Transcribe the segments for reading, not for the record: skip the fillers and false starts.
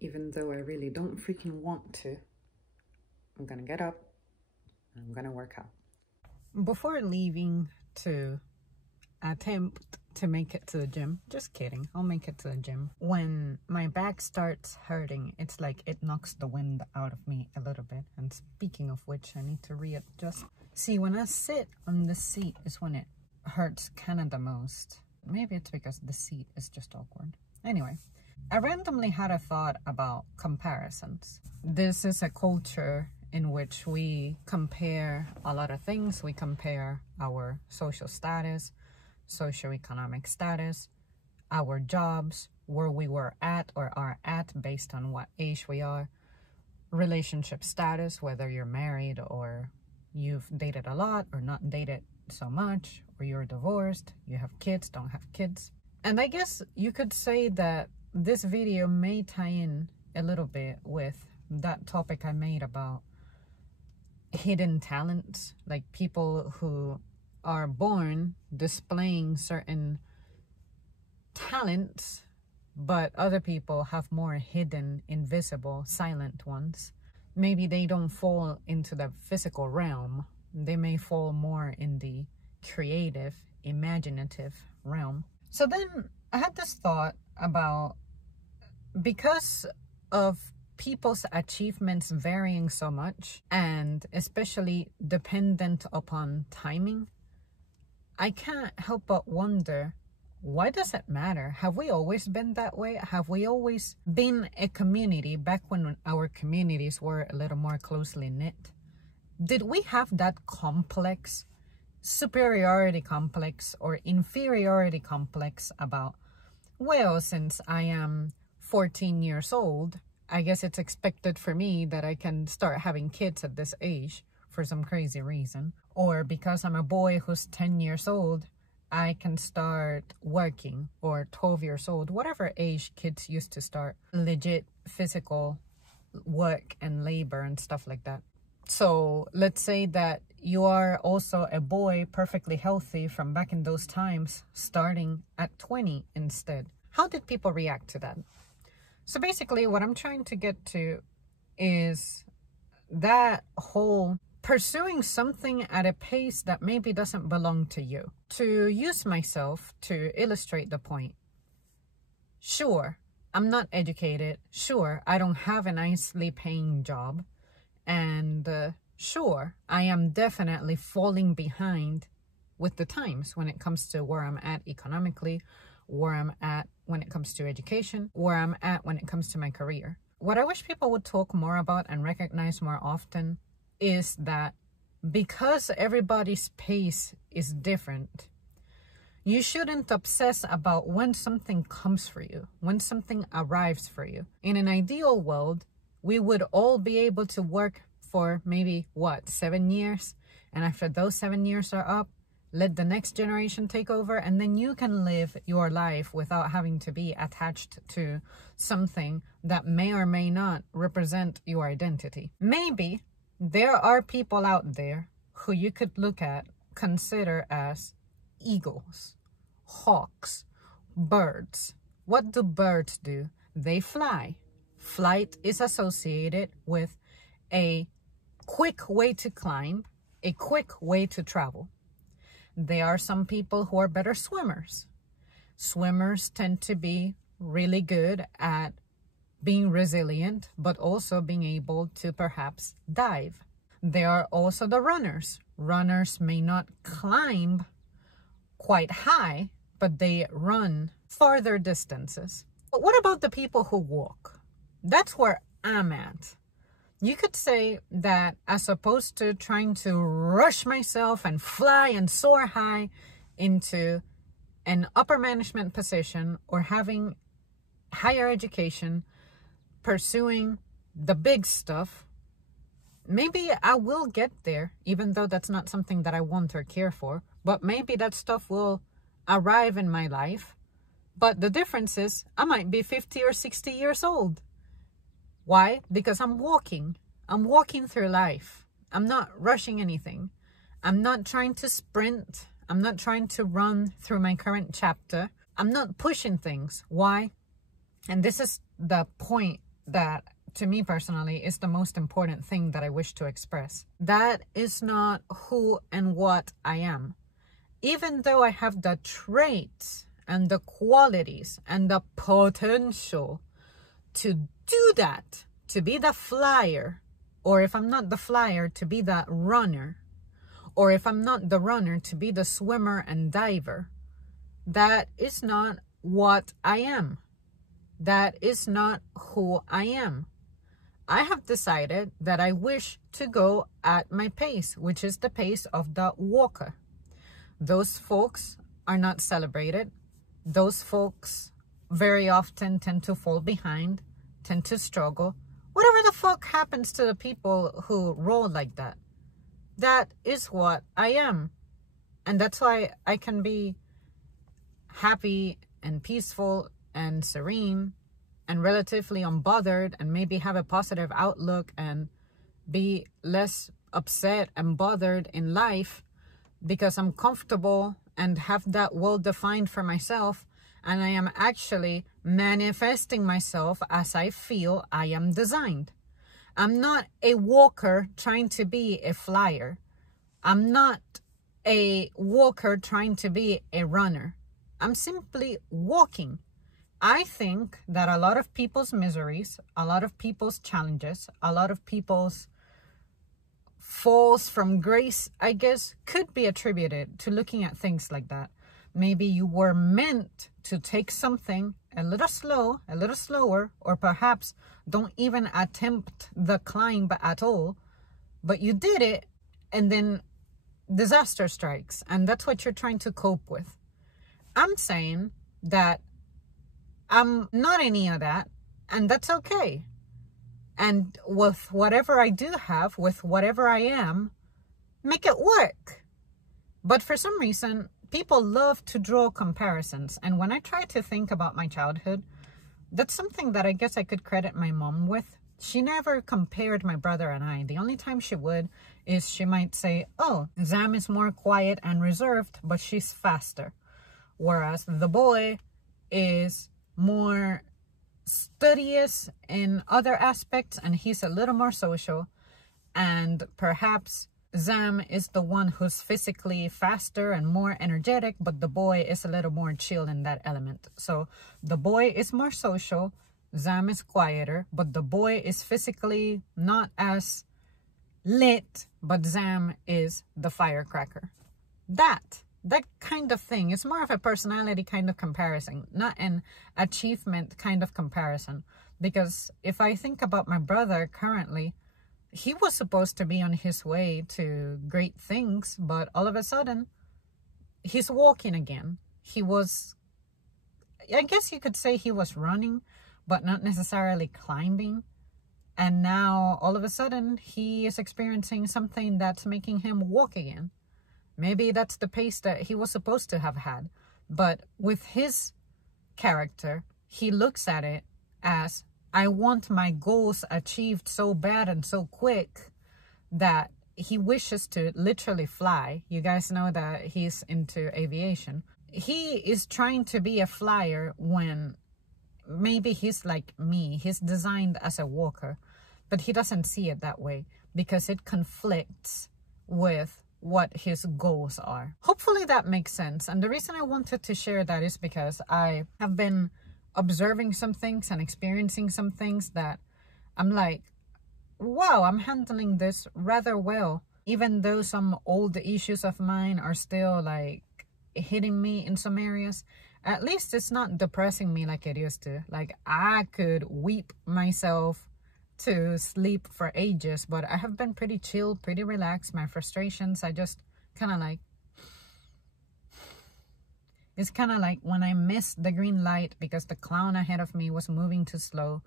even though I really don't freaking want to. I'm gonna get up and I'm gonna work out. Before leaving to attempt to make it to the gym, just kidding, I'll make it to the gym. When my back starts hurting, it's like it knocks the wind out of me a little bit. And speaking of which, I need to readjust. See, when I sit on the seat is when it hurts kind of the most. Maybe it's because the seat is just awkward. Anyway, I randomly had a thought about comparisons. This is a culture in which we compare a lot of things. We compare our social status, socioeconomic status, our jobs, where we were at or are at based on what age we are, relationship status, whether you're married or you've dated a lot or not dated so much, or you're divorced, you have kids, don't have kids. And I guess you could say that this video may tie in a little bit with that topic I made about hidden talents, like people who are born displaying certain talents, but other people have more hidden, invisible, silent ones. Maybe they don't fall into the physical realm. They may fall more in the creative, imaginative realm. So then I had this thought about, because of people's achievements varying so much, and especially dependent upon timing, I can't help but wonder, why does it matter? Have we always been that way? Have we always been a community back when our communities were a little more closely knit? Did we have that complex, superiority complex or inferiority complex about, well, since I am 14 years old, I guess it's expected for me that I can start having kids at this age for some crazy reason. Or because I'm a boy who's 10 years old, I can start working, or 12 years old, whatever age kids used to start legit physical work and labor and stuff like that. So let's say that you are also a boy, perfectly healthy from back in those times, starting at 20 instead. How did people react to that? So basically what I'm trying to get to is that whole pursuing something at a pace that maybe doesn't belong to you. To use myself to illustrate the point, sure, I'm not educated. Sure, I don't have a nicely paying job. And sure, I am definitely falling behind with the times when it comes to where I'm at economically, where I'm at when it comes to education, where I'm at when it comes to my career. What I wish people would talk more about and recognize more often is that because everybody's pace is different, you shouldn't obsess about when something comes for you, when something arrives for you. In an ideal world, we would all be able to work for maybe, 7 years? And after those 7 years are up, let the next generation take over, and then you can live your life without having to be attached to something that may or may not represent your identity. Maybe there are people out there who you could look at, consider as eagles, hawks, birds. What do birds do? They fly. Flight is associated with a quick way to climb, a quick way to travel. There are some people who are better swimmers. Swimmers tend to be really good at being resilient, but also being able to perhaps dive. There are also the runners. Runners may not climb quite high, but they run farther distances. But what about the people who walk? That's where I'm at. You could say that as opposed to trying to rush myself and fly and soar high into an upper management position or having higher education, pursuing the big stuff, maybe I will get there, even though that's not something that I want or care for, but maybe that stuff will arrive in my life. But the difference is I might be 50 or 60 years old. Why? Because I'm walking. I'm walking through life. I'm not rushing anything. I'm not trying to sprint. I'm not trying to run through my current chapter. I'm not pushing things. Why? And this is the point that, to me personally, is the most important thing that I wish to express. That is not who and what I am. Even though I have the traits and the qualities and the potential to do that, to be the flyer, or if I'm not the flyer, to be the runner, or if I'm not the runner, to be the swimmer and diver, that is not what I am. That is not who I am. I have decided that I wish to go at my pace, which is the pace of the walker. Those folks are not celebrated. Those folks very often tend to fall behind, tend to struggle. Whatever the fuck happens to the people who roll like that? That is what I am. And that's why I can be happy and peaceful and serene and relatively unbothered and maybe have a positive outlook and be less upset and bothered in life, because I'm comfortable and have that well defined for myself, and I am actually manifesting myself as I feel I am designed. I'm not a walker trying to be a flyer. I'm not a walker trying to be a runner. I'm simply walking. I think that a lot of people's miseries, a lot of people's challenges, a lot of people's falls from grace, I guess, could be attributed to looking at things like that. Maybe you were meant to take something a little slower, or perhaps don't even attempt the climb at all, but you did it, and then disaster strikes, and that's what you're trying to cope with. I'm saying that I'm not any of that, and that's okay. And with whatever I do have, with whatever I am, make it work. But for some reason, people love to draw comparisons. And when I try to think about my childhood, that's something that I guess I could credit my mom with. She never compared my brother and I. The only time she would is she might say, oh, Zam is more quiet and reserved, but she's faster. Whereas the boy is more studious in other aspects, and he's a little more social, and perhaps Zam is the one who's physically faster and more energetic, but the boy is a little more chill in that element. So the boy is more social, Zam is quieter, but the boy is physically not as lit, but Zam is the firecracker. That kind of thing is more of a personality kind of comparison, not an achievement kind of comparison. Because if I think about my brother currently, he was supposed to be on his way to great things, but all of a sudden, he's walking again. He was, I guess you could say he was running, but not necessarily climbing. And now, all of a sudden, he is experiencing something that's making him walk again. Maybe that's the pace that he was supposed to have had. But with his character, he looks at it as, I want my goals achieved so bad and so quick that he wishes to literally fly. You guys know that he's into aviation. He is trying to be a flyer when maybe he's like me. He's designed as a walker, but he doesn't see it that way because it conflicts with what his goals are. Hopefully that makes sense. And the reason I wanted to share that is because I have been observing some things and experiencing some things that I'm like, wow, I'm handling this rather well. Even though some old issues of mine are still like hitting me in some areas, at least it's not depressing me like it used to. Like I could weep myself to sleep for ages, but I have been pretty chill, pretty relaxed. My frustrations, I just kind of like, it's kind of like when I missed the green light because the clown ahead of me was moving too slow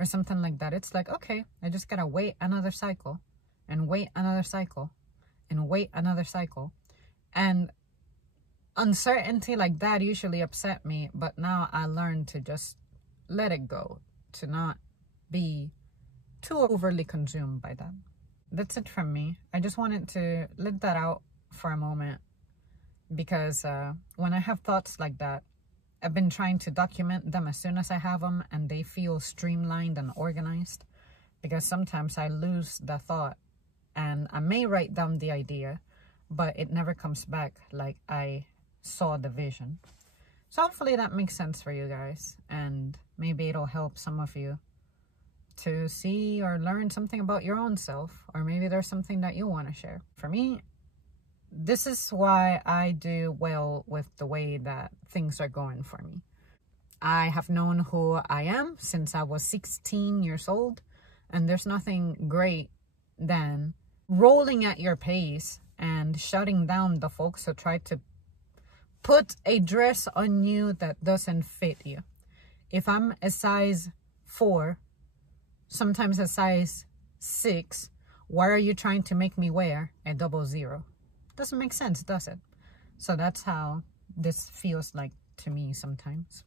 or something like that. It's like, okay, I just gotta wait another cycle and wait another cycle and wait another cycle. And uncertainty like that usually upset me, but now I learned to just let it go, to not be too overly consumed by that. That's it from me. I just wanted to let that out for a moment because when I have thoughts like that, I've been trying to document them as soon as I have them, and they feel streamlined and organized, because sometimes I lose the thought and I may write down the idea, but it never comes back like I saw the vision. So hopefully that makes sense for you guys, and maybe it'll help some of you to see or learn something about your own self, or maybe there's something that you want to share. For me, this is why I do well with the way that things are going for me. I have known who I am since I was 16 years old, and there's nothing great than rolling at your pace and shutting down the folks who try to put a dress on you that doesn't fit you. If I'm a size 4, sometimes a size 6, why are you trying to make me wear a 00? Doesn't make sense, does it? So that's how this feels like to me sometimes.